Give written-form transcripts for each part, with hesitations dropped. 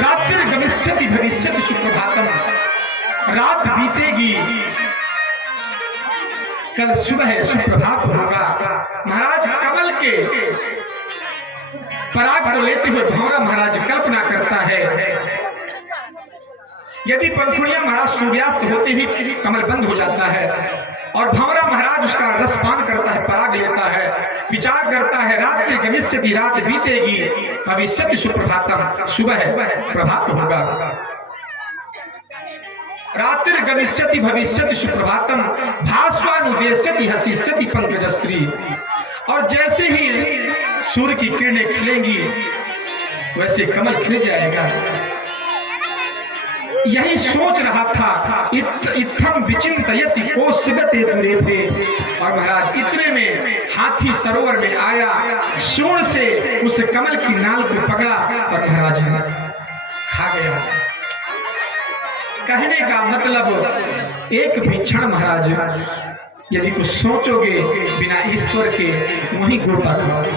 रात्रि गमिष्यति भविष्यति सुप्रभातम, रात बीतेगी कल सुबह सुप्रभात होगा। महाराज कमल के पराग को लेते हुए भंवरा महाराज कल्पना करता है, यदि पंखुड़ियां महाराज सूर्यास्त होते ही कमल बंद हो जाता है और भंवरा महाराज उसका रसपान करता है, पराग लेता है, विचार करता है रात्रि गमिष्यति, रात बीतेगी, भविष्यति सुप्रभातम, सुबह प्रभात होगा। रात्रि गमिष्यति भविष्यति सुप्रभातम, भास्वानुदेश्यति हसिष्यति पंकजश्री। और जैसे ही सूर्य की किरणें खिलेंगी वैसे कमल खिल जाएगा। यही सोच रहा था, इत्थम विचिंतयति कोशगते दूरे थे। और महाराज इतने में हाथी सरोवर में आया, सूंड से उस कमल की नाल को पकड़ा और महाराज खा गया। कहने का मतलब एक भी क्षण महाराज यदि कुछ सोचोगे बिना ईश्वर के वहीं गोता खाओगे।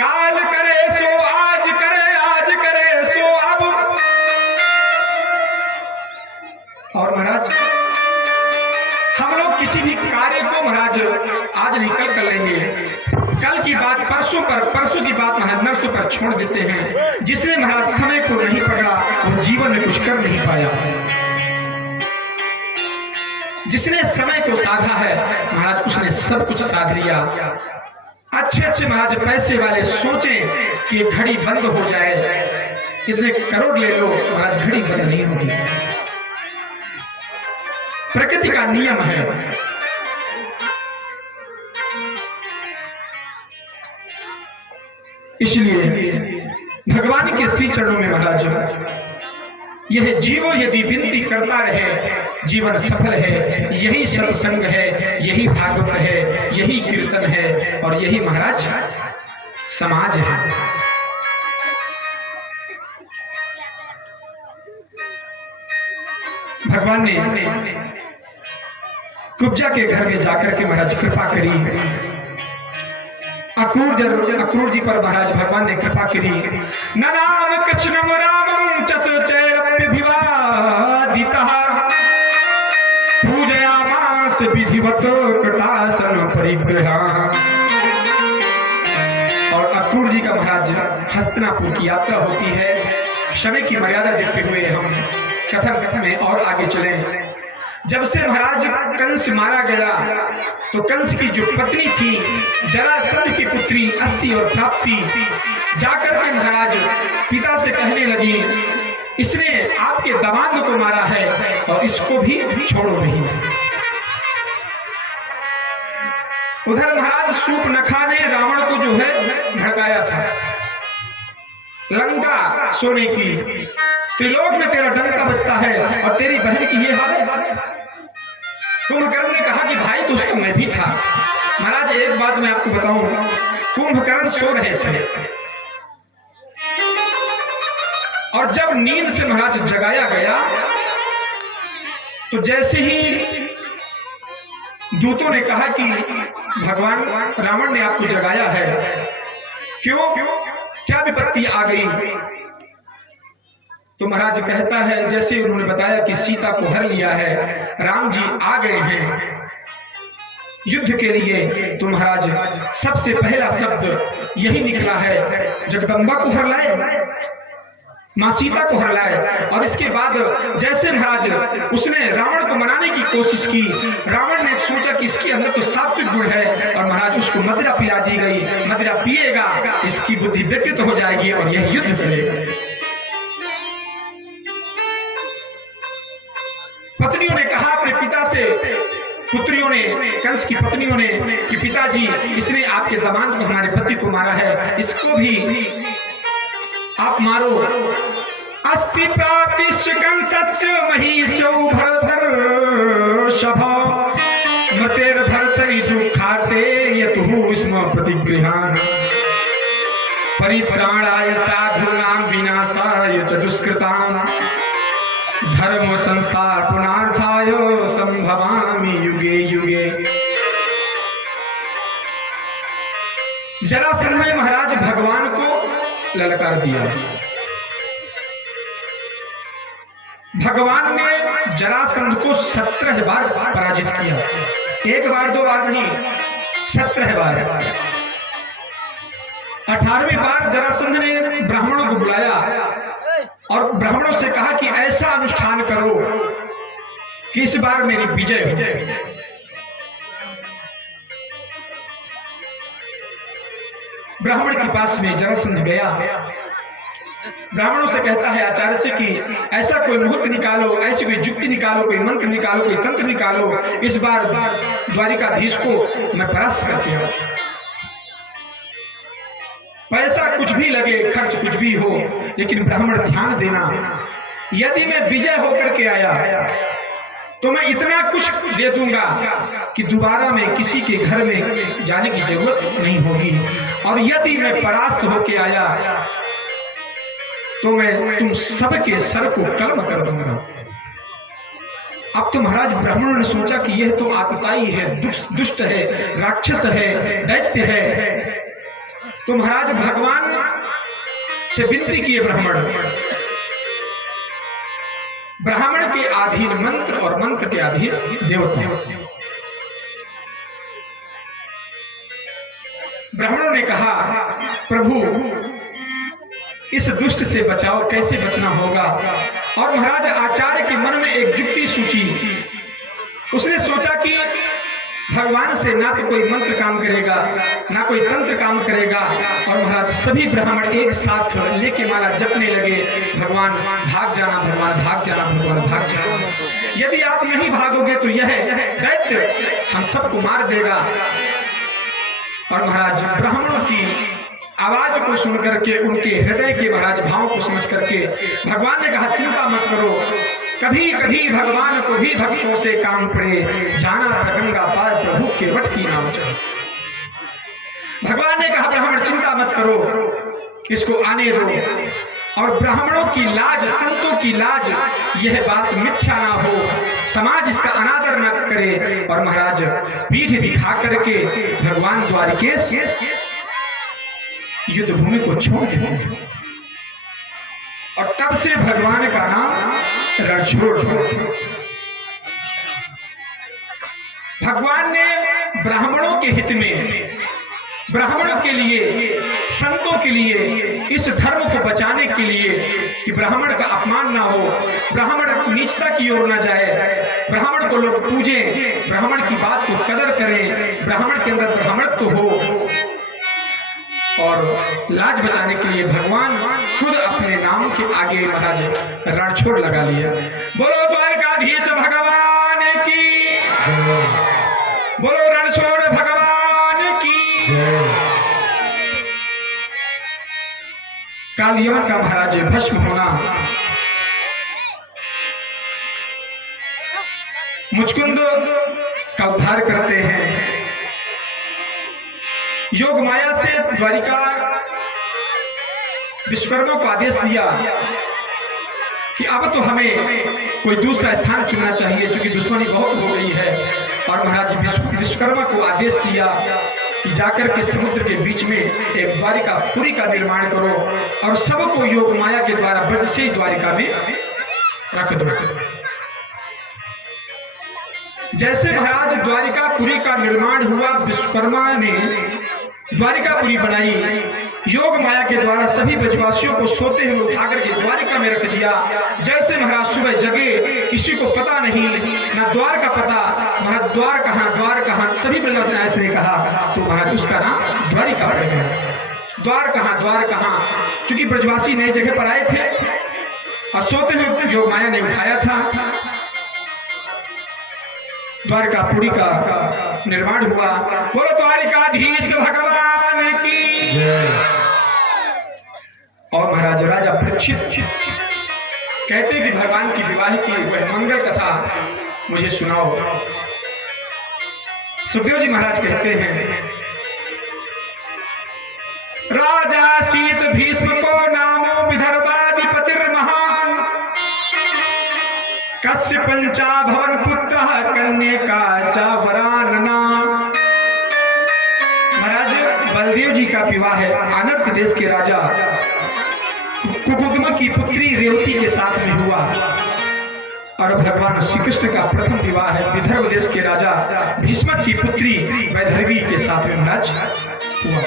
काल करे सो आज करे, आज करे सो अब। और महाराज हम लोग किसी भी कार्य को महाराज आज नहीं कल कर लेंगे, कल की बात परसों पर, परसों की बात महाराज नरसों पर छोड़ देते हैं। जिसने महाराज समय को नहीं पकड़ा वो जीवन में कुछ कर नहीं पाया। जिसने समय को साधा है महाराज उसने सब कुछ साध लिया। अच्छे अच्छे महाराज पैसे वाले सोचें कि घड़ी बंद हो जाए, इतने करोड़ ले लो, महाराज घड़ी बंद नहीं होगी। प्रकृति का नियम है। इसलिए भगवान के श्री चरणों में महाराज यह जीवो यदि विनती करता रहे जीवन सफल है। यही सत्संग है, यही भागवत है, यही कीर्तन है और यही महाराज समाज है। भगवान ने कुब्जा के घर में जाकर के महाराज कृपा करी। अक्रूर जी पर महाराज भगवान ने कृपा करी। न नाम कृष्णम रामम चैरप्य विवादितः पूजयामास विधिवत कृतासन परिग्रह। और अक्रूर जी का महाराज हस्तिनापुर की यात्रा होती है। समय की मर्यादा देखते हुए हम कथन में और आगे चले। जब से महाराज कंस मारा गया तो कंस की जो पत्नी थी जरासंध की पुत्री अस्ति और प्राप्ति जाकर के महाराज पिता से कहने लगी, इसने आपके दामाद को मारा है और इसको भी छोड़ो नहीं। उधर महाराज शूर्पणखा ने रावण को जो है भड़काया था, लंका सोने की, त्रिलोक में तेरा डंका बजता है और तेरी बहन की ये हालत। कुंभकर्ण ने कहा कि भाई तो उसका मैं भी था। महाराज एक बात मैं आपको बताऊं, कुंभकर्ण सो रहे थे और जब नींद से महाराज जगाया गया तो जैसे ही दूतों ने कहा कि भगवान रावण ने आपको जगाया है, क्यों, क्या विपत्ति आ गई? तो महाराज कहता है जैसे उन्होंने बताया कि सीता को हर लिया है, राम जी आ गए हैं युद्ध के लिए, तो महाराज सबसे पहला शब्द यही निकला है, जगदम्बा को हर लाए, मां सीता को हर लाए। और इसके बाद जैसे महाराज उसने रावण को मनाने की कोशिश की, रावण ने सोचा कि इसके अंदर तो सात्विक गुण है और महाराज उसको मदिरा पिला दी गई। मदिरा पिएगा इसकी बुद्धि विकृत हो जाएगी और यह युद्ध करेगा। पत्नियों ने कहा अपने पिता से, पुत्रियों ने, कंस की पत्नियों ने कि पिताजी इसने आपके दामाद को, हमारे पति को मारा है, इसको भी आप मारो। अस्ति प्रातिश कंसस्य महिषो भरतर्षभ मतेर भरतरि दुःखाते यतुः स्म प्रतिगृहान् परित्राणाय साधूनां विनाशाय च दुष्कृताम् धर्म संस्थापनार्थाय संभवामि युगे युगे। जरासंध ने महाराज भगवान को ललकार दिया। भगवान ने जरासंध को 17 बार पराजित किया, 1 बार 2 बार नहीं, 17 बार। 18वीं बार जरासंध ने ब्राह्मणों को बुलाया और ब्राह्मणों से कहा कि ऐसा अनुष्ठान करो कि इस बार मेरी विजय हो जाए। ब्राह्मण के पास में जरासंध गया, ब्राह्मणों से कहता है आचार्य से कि ऐसा कोई मुहूर्त निकालो, ऐसी कोई युक्ति निकालो, कोई मंत्र निकालो, कोई तंत्र निकालो, इस बार द्वारिकाधीश को मैं परास्त करके आऊं। पैसा कुछ भी लगे, खर्च कुछ भी हो, लेकिन ब्राह्मण ध्यान देना, यदि मैं विजय होकर के आया तो मैं इतना कुछ दे दूंगा कि दोबारा मैं किसी के घर में जाने की जरूरत नहीं होगी, और यदि मैं परास्त होके आया तो मैं तुम सबके सर को कलम कर दूंगा। अब तो महाराज ब्राह्मणों ने सोचा कि यह तो आतताई है, दुष्ट है, राक्षस है, दैत्य है। तो महाराज भगवान से विनती किए ब्राह्मण के अधीन मंत्र और मंत्र के अधीन देवता। ब्राह्मणों ने कहा प्रभु इस दुष्ट से बचाओ, कैसे बचना होगा। और महाराज आचार्य के मन में एक युक्ति सूझी, उसने सोचा कि भगवान से ना तो कोई मंत्र काम करेगा, ना कोई तंत्र काम करेगा, और महाराज सभी ब्राह्मण एक साथ लेके माला जपने लगे, भगवान भाग जाना, भगवान भाग जाना, भगवान भाग जाना। यदि आप नहीं भागोगे तो यह दैत्य हम सबको मार देगा। और महाराज ब्राह्मणों की आवाज को सुन करके, उनके हृदय के महाराज भाव को समझ करके भगवान ने कहा चिंता मत करो, कभी कभी भगवान को भी भक्तों से काम पड़े, जाना था गंगा पार प्रभु के वट की नाम चढ़े। भगवान ने कहा ब्राह्मण चिंता मत करो, इसको आने दो, और ब्राह्मणों की लाज, संतों की लाज, यह बात मिथ्या ना हो, समाज इसका अनादर न करे। और महाराज पीठ दिखा करके भगवान द्वारिकेश युद्ध भूमि को छोड़ दिया, और तब से भगवान का नाम रणछोड़। भगवान ने ब्राह्मणों के हित में, ब्राह्मणों के लिए, संतों के लिए, इस धर्म को बचाने के लिए कि ब्राह्मण का अपमान ना हो, ब्राह्मण नीचता की ओर न जाए, ब्राह्मण को लोग पूजें, ब्राह्मण की बात को कदर करें, ब्राह्मण के अंदर ब्राह्मणत्व हो, और लाज बचाने के लिए भगवान खुद अपने नाम के आगे महाराज रणछोड़ लगा लिया। बोलो द्वारकाधीश भगवान की, बोलो रणछोड़ भगवान की। कालियवन का महाराज भस्म होना, मुचकुंद का उद्धार करते हैं। योग माया से द्वारिका विश्वकर्मा को आदेश दिया कि अब तो हमें कोई दूसरा स्थान चुनना चाहिए, क्योंकि दुश्मनी बहुत हो गई है। और महाराज विश्वकर्मा को आदेश दिया कि जाकर के समुद्र के बीच में एक द्वारिकापुरी का निर्माण करो, और सबको योग माया के द्वारा ब्रज से द्वारिका में रख दो। जैसे महाराज द्वारिकापुरी का निर्माण हुआ, विश्वकर्मा ने द्वारिकापुरी बनाई, योग माया के द्वारा सभी ब्रजवासियों को सोते हुए उठाकर के द्वारिका में रख दिया। जैसे महाराज सुबह जगे, किसी को पता नहीं, ना द्वार का पता, महाराज द्वार कहाँ, सभी ब्रजवासी ऐसे ने कहा, तो महाराज उसका नाम द्वारिका पड़ गया। द्वार कहाँ, चूंकि ब्रजवासी नई जगह पर आए थे और सोते हुए योग माया ने उठाया था, द्वारकापुरी का निर्माण हुआ। बोलो द्वारिकाधीश भगवान की। और महाराज राजा परीक्षित कहते कि भगवान की विवाह की वह मंगल कथा मुझे सुनाओ। सुखदेव जी महाराज कहते हैं, राजा शीत भीष्म को नामो विदर्भाधिपतिर्महान, कस्य पंचा भवन पुत्र कन्या चा वरानना। महाराज बलदेव जी का विवाह है अनर्थ देश के राजा कुकुदमा की पुत्री रेवती के साथ में हुआ। और भगवान श्री कृष्ण का प्रथम विवाह है विदर्भ देश के राजा भीष्मक की पुत्री वैदर्भी के साथ में महाराज हुआ।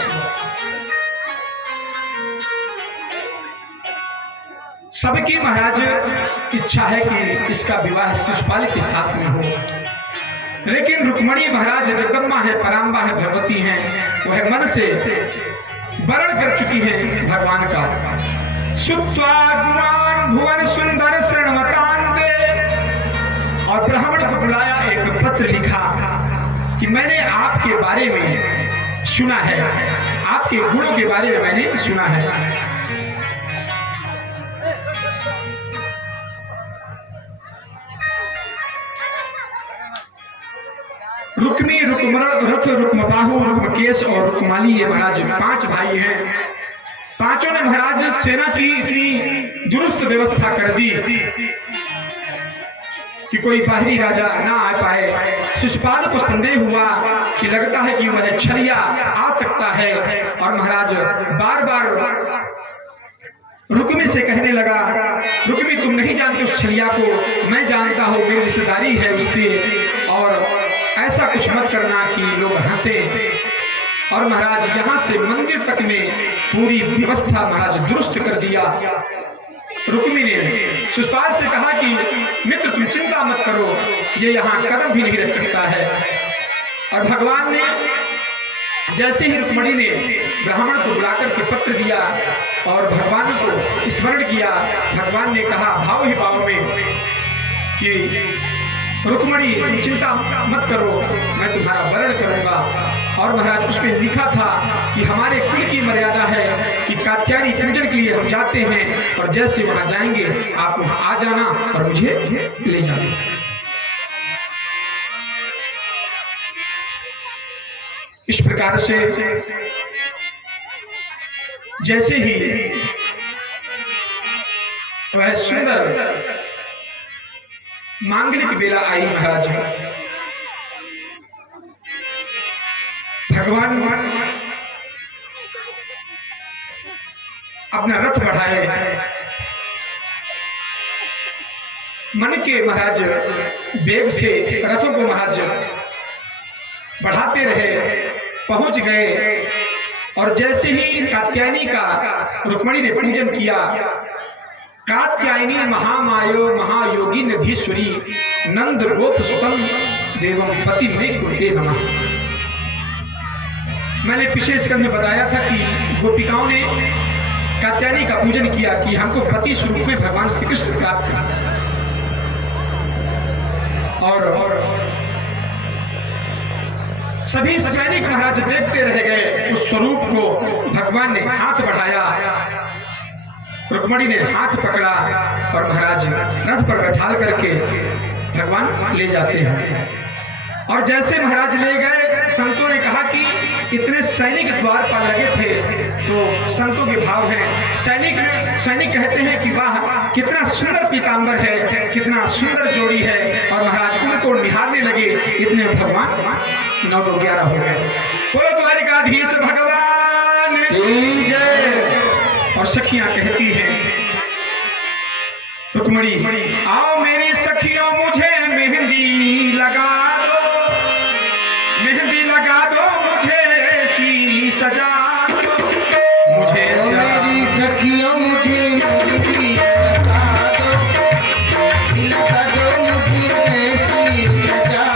सबकी महाराज इच्छा है कि इसका विवाह शिशुपाल के साथ में हो, लेकिन रुक्मणी महाराज जगदम्बा है, पराम्बा है, भगवती हैं, वह मन से वर्ण कर चुकी है भगवान का। सुत्वा गुणान भुवन सुंदर शृण्वतान दे, और ब्राह्मण को बुलाया, एक पत्र लिखा कि मैंने आपके बारे में सुना है, आपके गुणों के बारे में मैंने सुना है। रुक्मी, रुक्मरथ, रुक्मबाहु, रुक्मकेश और रुक्माली, ये महाराज 5 भाई हैं। पांचों ने महाराज सेना की इतनी दुरुस्त व्यवस्था कर दी कि कोई बाहरी राजा ना आ पाए। शिशुपाल को संदेह हुआ कि लगता है कि वह छलिया आ सकता है, और महाराज बार बार रुक्मी से कहने लगा, रुक्मी तुम नहीं जानते उस छलिया को, मैं जानता हूं, मेरी रिश्तेदारी है उससे, और ऐसा कुछ मत करना कि लोग हंसे। और महाराज यहां से मंदिर तक में पूरी व्यवस्था महाराज दुरुस्त कर दिया। रुक्मी ने शिशुपाल से कहा कि मित्र तुम चिंता मत करो, ये यहाँ कदम भी नहीं रह सकता है। और भगवान ने जैसे ही रुक्मणी ने ब्राह्मण को बुलाकर के पत्र दिया और भगवान को स्मरण किया, भगवान ने कहा भाव ही भाव में कि रुक्मणी तुम चिंता मत करो, मैं तुम्हारा वर्ण करूंगा। और महाराज उस पर लिखा था कि हमारे कुल की मर्यादा है कि कात्यायनी पूजन के लिए हम जाते हैं, और जैसे वहां जाएंगे आप वहां आ जाना और मुझे ले जाना। इस प्रकार से जैसे ही वह सुंदर मांगलिक बेला आई, महाराज भगवान अपना रथ बढ़ाए, मन के महाराज वेग से रथों को महाराज बढ़ाते रहे, पहुंच गए। और जैसे ही कात्यायनी का रुक्मणी ने पूजन किया, कात्यायनी महामायो महायोगी नधीश्वरी नंद गोप सुतम देवम पति में कुरुते नमः। मैंने पिछले स्कंद में बताया था कि गोपिकाओं ने कात्यायनी का पूजन किया कि हमको पति स्वरूप में भगवान श्री कृष्ण प्राप्त था। और सभी सैनिक महाराज देखते रह गए उस स्वरूप को। भगवान ने हाथ बढ़ाया, रुक्मणी ने हाथ पकड़ा और महाराज रथ पर बैठाल करके भगवान ले जाते हैं। और जैसे महाराज ले गए, संतों ने कहा कि इतने सैनिक द्वार पर लगे थे, तो संतों के भाव हैं। सैनिक कहते हैं कि वाह कितना सुंदर पीतांबर है, कितना सुंदर जोड़ी है। और महाराज उनको निहारने लगे, इतने भगवान 9-11 हो गए। बोलो द्वारिकाधीश भगवान की जय। और सखियां कहती हैं, रुक्मणी आओ मेरी सखियों मुझे मेहंदी लगा दो, मेहंदी लगा दो मुझे ऐसी सजा दो, मुझे मेरी सखियों मुझे मेहंदी लगा दो मुझे ऐसी सजा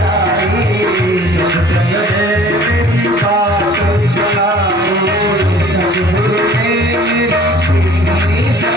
रानी, सुख संग दे